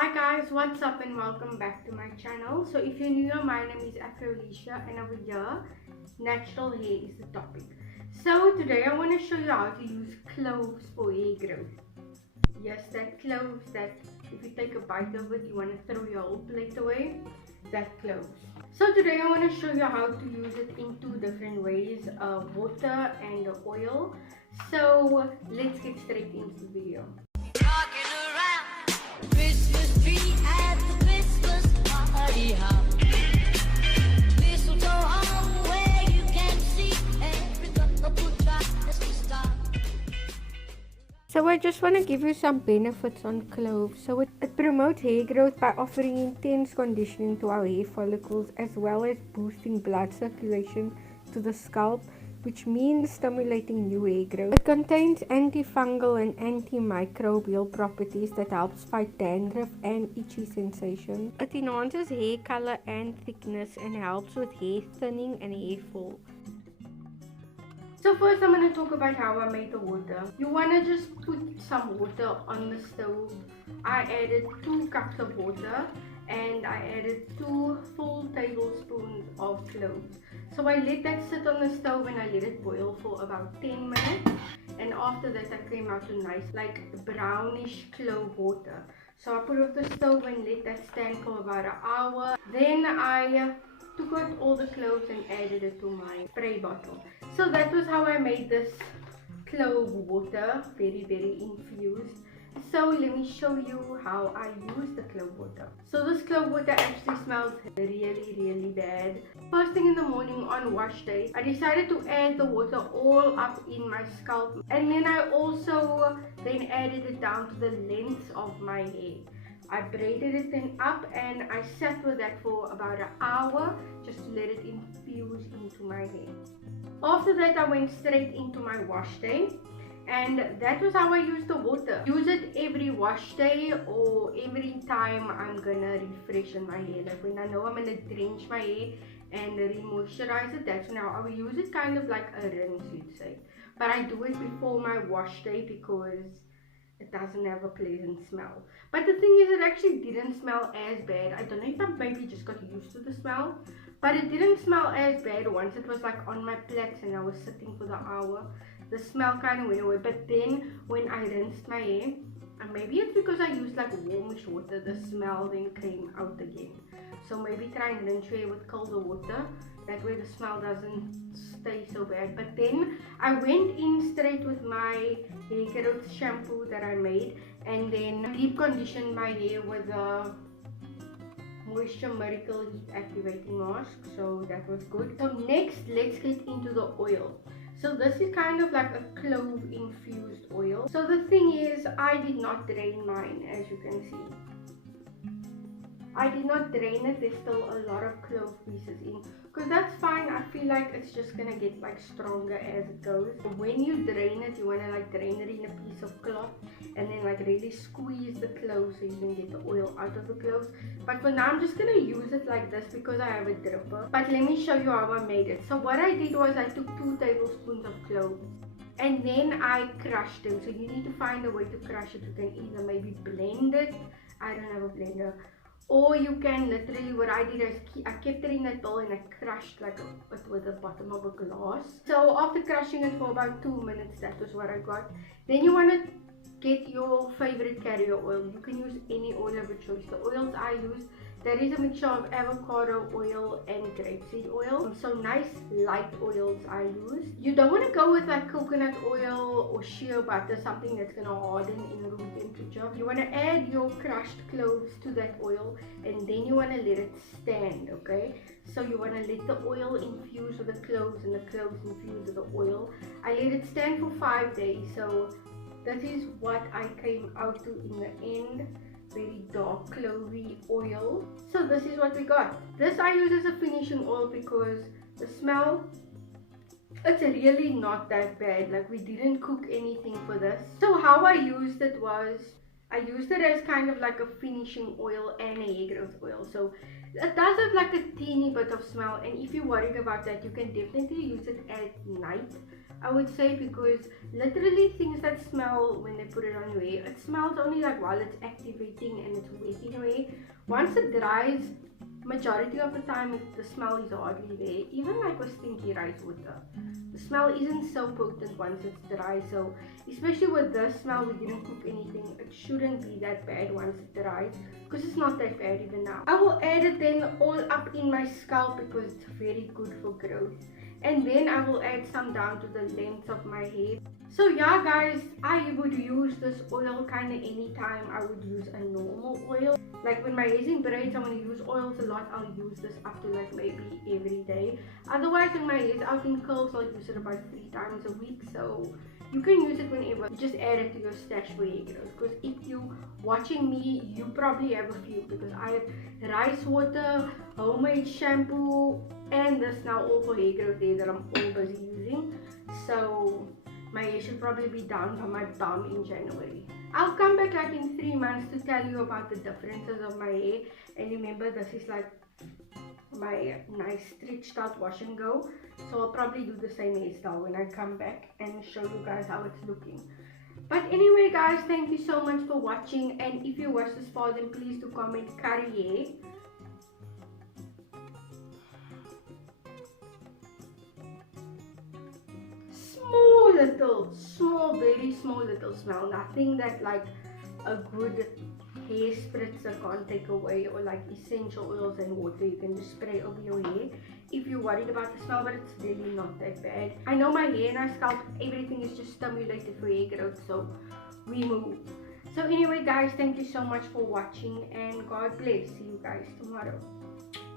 Hi guys, what's up and welcome back to my channel. So if you're new, my name is Afrolisha and over here, natural hair is the topic. So today I want to show you how to use cloves for hair growth. Yes, that cloves that if you take a bite of it, you want to throw your whole plate away, that cloves. So today I want to show you how to use it in two different ways, water and oil. So let's get straight into the video. So I just want to give you some benefits on cloves. So it promotes hair growth by offering intense conditioning to our hair follicles as well as boosting blood circulation to the scalp, which means stimulating new hair growth. It contains antifungal and antimicrobial properties that helps fight dandruff and itchy sensation. It enhances hair color and thickness and helps with hair thinning and hair fall. So first I'm going to talk about how I made the water. You want to just put some water on the stove. I added 2 cups of water and I added 2 full tablespoons of cloves. So I let that sit on the stove and I let it boil for about 10 minutes. And after that I came out to nice like brownish clove water. So I put off the stove and let that stand for about an hour. Then I took out all the cloves and added it to my spray bottle. So that was how I made this clove water, very infused. So let me show you how I use the clove water. So this clove water actually smells really bad. First thing in the morning on wash day, I decided to add the water all up in my scalp, and then I also then added it down to the length of my hair. I braided it then up and I sat with that for about an hour just to let it infuse into my hair. After that I went straight into my wash day, and that was how I used the water. Use it every wash day or every time I'm gonna refreshen my hair. Like when I know I'm gonna drench my hair and re-moisturize it, that's when I will use it, kind of like a rinse, you'd say. But I do it before my wash day because it doesn't have a pleasant smell. But the thing is, it actually didn't smell as bad. I don't know if I maybe just got used to the smell, but it didn't smell as bad once it was like on my plaits and I was sitting for the hour. The smell kind of went away. But then when I rinsed my hair, and maybe it's because I used like warmish water, the smell then came out again. So maybe try and rinse your hair with colder water. That way the smell doesn't stay so bad. But then I went in straight with my hair growth shampoo that I made, and then deep conditioned my hair with a Moisture Miracle Heat Activating Mask. So that was good. So next, let's get into the oil. So this is kind of like a clove infused oil. So the thing is, I did not drain mine, as you can see. I did not drain it. There's still a lot of clove pieces in, because that's fine. I feel like it's just gonna get like stronger as it goes. When you drain it, you want to like drain it in a piece of cloth and then like really squeeze the cloves so you can get the oil out of the cloves. But for now I'm just gonna use it like this because I have a dripper. But let me show you how I made it. So what I did was I took 2 tablespoons of cloves and then I crushed them. So you need to find a way to crush it. You can either maybe blend it. I don't have a blender. Or you can literally, what I did is I kept it in a bowl and I crushed like it with the bottom of a glass. So after crushing it for about 2 minutes, that was what I got. Then you want to get your favorite carrier oil. You can use any oil of your choice. The oils I use, there is a mixture of avocado oil and grapeseed oil. So nice light oils I use. You don't want to go with like coconut oil or shea butter, something that's going to harden in room temperature. You want to add your crushed cloves to that oil and then you want to let it stand, okay? So you want to let the oil infuse with the cloves and the cloves infuse with the oil. I let it stand for 5 days. So this is what I came out to in the end. Very dark clovey oil. So this is what we got. This I use as a finishing oil because the smell, it's really not that bad. Like we didn't cook anything for this. So how I used it was, I used it as kind of like a finishing oil and a hair growth oil. So it does have like a teeny bit of smell, and if you're worried about that, you can definitely use it at night I would say, because literally things that smell when they put it on your hair, it smells only like while it's activating and it's wet in your hair. Once it dries, majority of the time the smell is hardly there. Even like with stinky rice water, the smell isn't so potent once it's dry. So especially with this smell, we didn't cook anything, it shouldn't be that bad once it dries, because it's not that bad even now. I will add it then all up in my scalp because it's very good for growth, and then I will add some down to the length of my hair. So yeah guys, I would use this oil kind of anytime I would use a normal oil. Like when my hair is in braids, I'm going to use oils a lot. I'll use this up to like maybe every day. Otherwise, when my hair is out in curls, I'll use it about 3 times a week. So you can use it whenever. Just add it to your stash for hair growth. Because if you watching me, you probably have a few. Because I have rice water, homemade shampoo, and this now all for hair growth there that I'm all busy using. So my hair should probably be down by my bum in January. I'll come back like in 3 months to tell you about the differences of my hair. And remember, this is like my nice stretched out wash and go. So I'll probably do the same hairstyle when I come back and show you guys how it's looking. But anyway guys, thank you so much for watching. And if you watch this far, then please do comment curry hair. Very small little smell. Nothing that like a good hair spritzer can't take away, or like essential oils and water you can just spray over your hair if you're worried about the smell, but it's really not that bad. I know my hair and my scalp, everything is just stimulated for hair growth, so we move. So anyway guys, thank you so much for watching, and God bless. See you guys tomorrow.